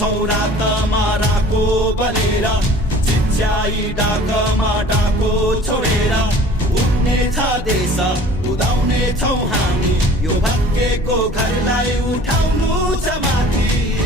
छौ रातमा राको बनेर चिच्याई डाकमा डाको छोडेर उड्ने छ देश उदाउने छौ हामी यो भत्केको घरलाई उठाउनु छ माथि